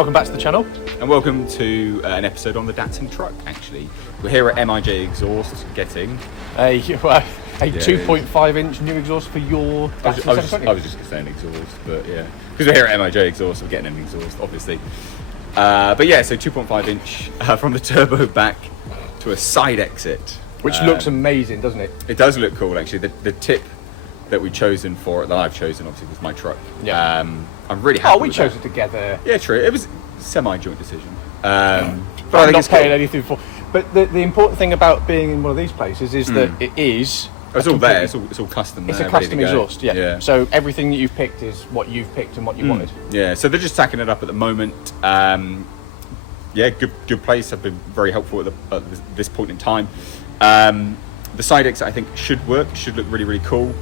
Welcome back to the channel. And welcome to an episode on the Datsun truck, actually. We're here at MIJ Exhaust getting a 2.5 inch new exhaust for your Datsun 720. I was just saying exhaust, but yeah. Because we're here at MIJ Exhaust, we're getting an exhaust, obviously. But yeah, so 2.5 inch from the turbo back to a side exit. Which looks amazing, doesn't it? It does look cool, actually. The tip that we've chosen for it, that I've chosen, obviously, was my truck. Yeah. I'm really happy we with chose that. it together. Yeah, true. It was a semi-joint decision. But I I'm think not it's paying cool. anything for. But the important thing about being in one of these places is that it is. It's all there. It's all custom. It's there, a ready custom to go. exhaust, yeah. So everything that you've picked is what you've picked and what you wanted. Yeah. So they're just tacking it up at the moment. Yeah, good place. Have been very helpful at this point in time. The side exit, I think, should work. Should look really, really cool.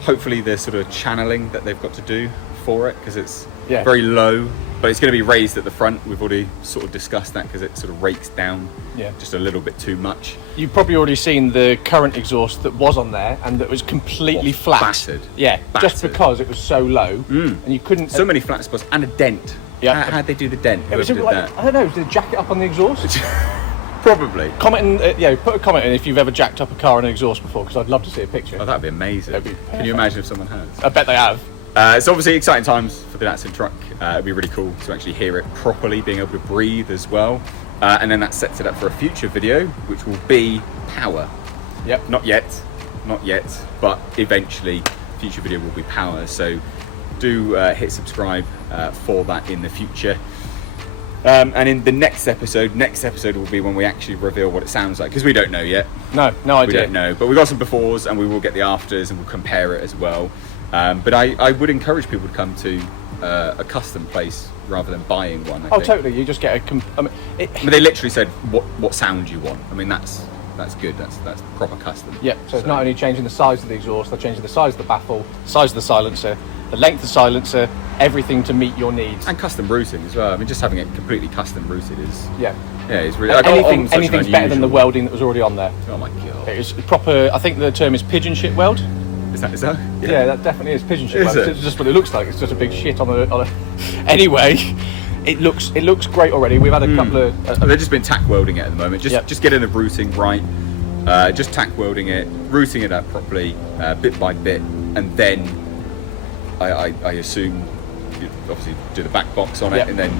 Hopefully, the sort of channeling that they've got to do for it, because it's very low, but it's going to be raised at the front. We've already sort of discussed that because it sort of rakes down just a little bit too much. You've probably already seen the current exhaust that was on there and that was completely flat. Battered. Yeah, Battered. just because it was so low and you couldn't. So many flat spots and a dent. Yeah. How'd they do the dent? It was Whoever did that? I don't know. Did they jack it up on the exhaust? Probably. Comment in, put a comment in if you've ever jacked up a car on an exhaust before, because I'd love to see a picture. Oh, that'd be amazing. That'd be Can you imagine if someone has? I bet they have. It's obviously exciting times for the Datsun truck. It'd be really cool to actually hear it properly, being able to breathe as well. And then that sets it up for a future video, which will be power. Yep. Not yet, but eventually future video will be power. So do hit subscribe for that in the future. And in the next episode will be when we actually reveal what it sounds like, because we don't know yet. No idea. We don't know, but we've got some befores and we will get the afters and we'll compare it as well. But I would encourage people to come to a custom place rather than buying one. I think. Totally. You just get a. I mean, they literally said what sound you want. I mean, that's good. That's proper custom. Yeah. So it's not only changing the size of the exhaust, they're changing the size of the baffle, size of the silencer, the length of the silencer, everything to meet your needs. And custom routing as well. I mean, just having it completely custom routed is it's really anything's better than the welding that was already on there. Oh my god. It is proper. I think the term is pigeon shit weld. Is that? Yeah, that definitely is pigeon shit Is weld. it? It's just what it looks like. It's just a big shit on a. Anyway, it looks great already. We've had a couple of. They've just been tack welding it at the moment. Just getting the routing right. Just tack welding it, routing it up properly, bit by bit, and then I assume you obviously do the back box on it, and then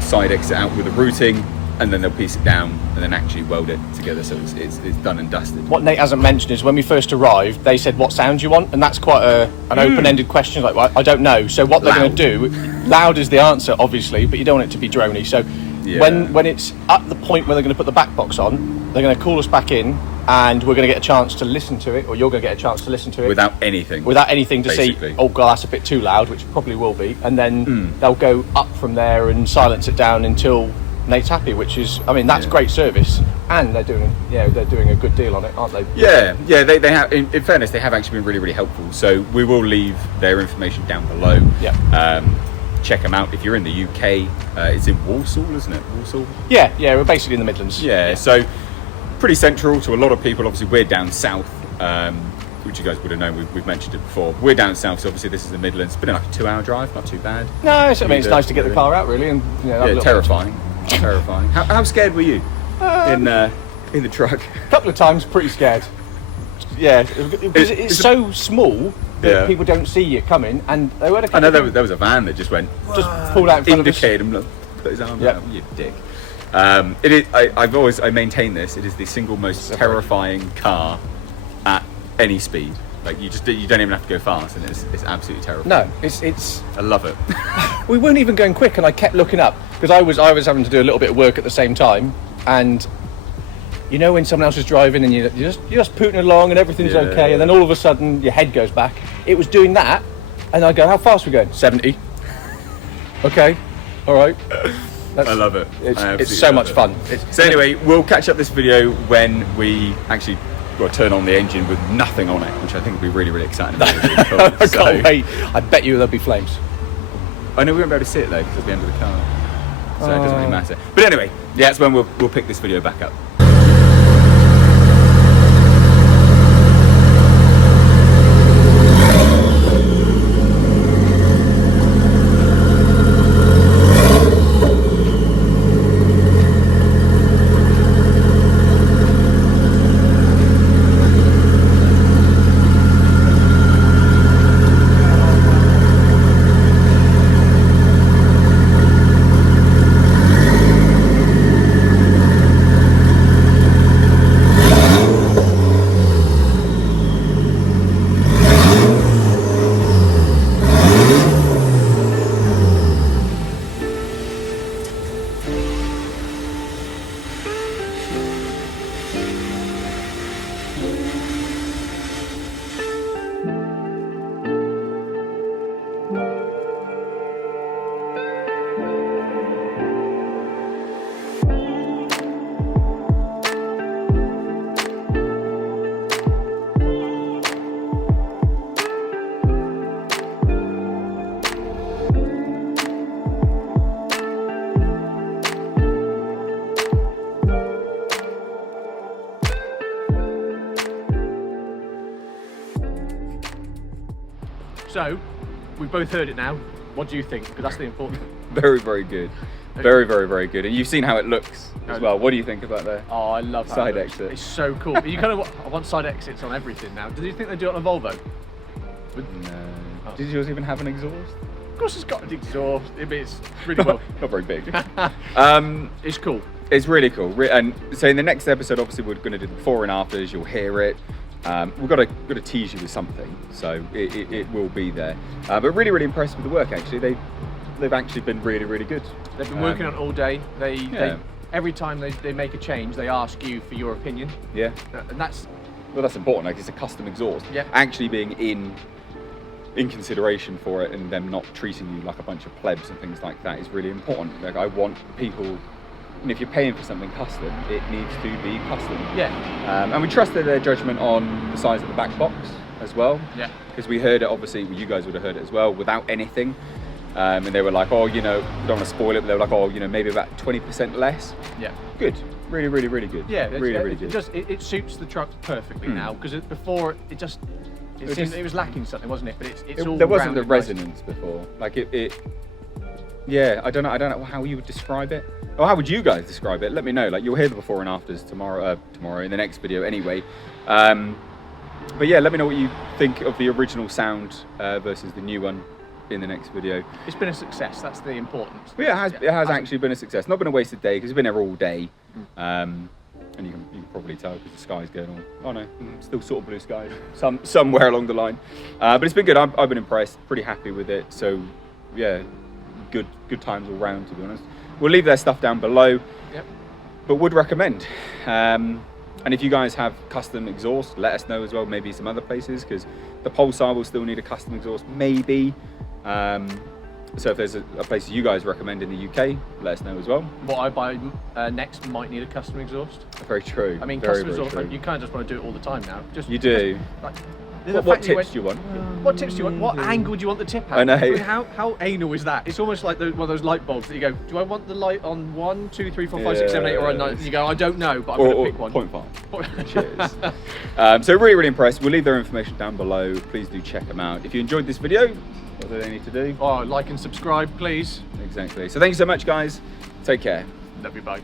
side exit out with the routing, and then they'll piece it down and then actually weld it together, so it's done and dusted. What Nate hasn't mentioned is when we first arrived, they said, what sound you want? And that's quite an open-ended question, like, well, I don't know. So what they're going to do, loud is the answer, obviously, but you don't want it to be droney. So when it's at the point where they're going to put the back box on, they're going to call us back in, and we're going to get a chance to listen to it, or you're going to get a chance to listen to it. Without anything to see, oh god, that's a bit too loud, which probably will be. And then they'll go up from there and silence it down until Nate's happy, which is, I mean, that's great service. And they're doing a good deal on it, aren't they? Yeah, they have, in fairness, they have actually been really, really helpful. So we will leave their information down below. Check them out if you're in the UK. It's in Walsall, isn't it? Walsall? Yeah, we're basically in the Midlands. So pretty central to a lot of people. Obviously, we're down south, which you guys would have known. We've mentioned it before. We're down south, so obviously this is the Midlands. It's been like a 2-hour drive, not too bad. No, it's nice to get the car out, really. And, terrifying. Terrifying. How scared were you in the truck? A couple of times, pretty scared. Yeah, because it's so small that people don't see you coming, and they were. I know there was a van that just went, just pulled out in front indicated him, put his arm out. You dick. It is. I maintain this. It is the single most terrifying car at any speed. Like you don't even have to go fast, and it's absolutely terrifying. No, it's. I love it. We weren't even going quick, and I kept looking up because I was having to do a little bit of work at the same time, and you know when someone else is driving and you're just putting along and everything's okay, and then all of a sudden your head goes back. It was doing that, and I go, how fast are we going? 70. Okay, all right. I love it. It's so much fun. So anyway, we'll catch up this video when we actually turn on the engine with nothing on it, which I think will be really, really exciting. Cool. I can't wait. I bet you there'll be flames. I know we won't be able to see it though because it's the end of the car, so it doesn't really matter. But anyway, that's when we'll pick this video back up. So, we've both heard it now. What do you think? Because that's the important. Very, very good. Very, very, very good. And you've seen how it looks as well. What do you think about the Oh, I love side that. exit? It's so cool. You kind of I want side exits on everything now. Do you think they do it on a Volvo? No. Oh. Did yours even have an exhaust? Of course, it's got an exhaust. It's really well. Not very big. It's cool. It's really cool. And so in the next episode, obviously, we're going to do the before and afters. You'll hear it. We've got to tease you with something, so it will be there. But really, really impressed with the work. Actually, they've actually been really, really good. They've been working on it all day. They every time they make a change, they ask you for your opinion. Yeah. And that's important. Like, it's a custom exhaust. Yeah. Actually being in consideration for it, and them not treating you like a bunch of plebs and things like that is really important. Like, I want people. And if you're paying for something custom, it needs to be custom. Yeah. And we trusted their judgment on the size of the back box as well. Yeah. Because we heard it, obviously, you guys would have heard it as well, without anything. And they were like, oh, we don't want to spoil it, but they were like, oh, maybe about 20% less. Yeah. Good. Really, really, really good. Yeah. Really good. It suits the truck perfectly now, because before it was lacking something, wasn't it? But it's all there wasn't the rounded nice. resonance before. Like yeah, I don't know how you would describe it. Or how would you guys describe it? Let me know. Like, you'll hear the before and afters tomorrow in the next video anyway. But yeah, let me know what you think of the original sound versus the new one in the next video. It's been a success. That's the important. But yeah, it has actually been a success. Not been a wasted day, because we've been there all day. And you can probably tell because the sky's going on. Oh no, still sort of blue skies somewhere along the line. But it's been good. I've been impressed. Pretty happy with it. So yeah, good times all round, to be honest. We'll leave their stuff down below. Yep. But would recommend. And if you guys have custom exhaust, let us know as well. Maybe some other places, because the Pulsar will still need a custom exhaust, maybe. So if there's a place you guys recommend in the UK, let us know as well. What I buy next might need a custom exhaust. Very true. I mean, very, custom exhaust, true. like, you kind of just want to do it all the time now. You do. What tips do you want? What tips do you want? What angle do you want the tip at? I know. I mean, how anal is that? It's almost like one of those light bulbs that you go, do I want the light on 1, 2, 3, 4, 5, 6, 7, 8, or on 9? You go, I don't know, but I'm going to pick one. 0.5. Cheers. So really, really impressed. We'll leave their information down below. Please do check them out. If you enjoyed this video, what do they need to do? Oh, like and subscribe, please. Exactly. So thank you so much, guys. Take care. Love you, bye.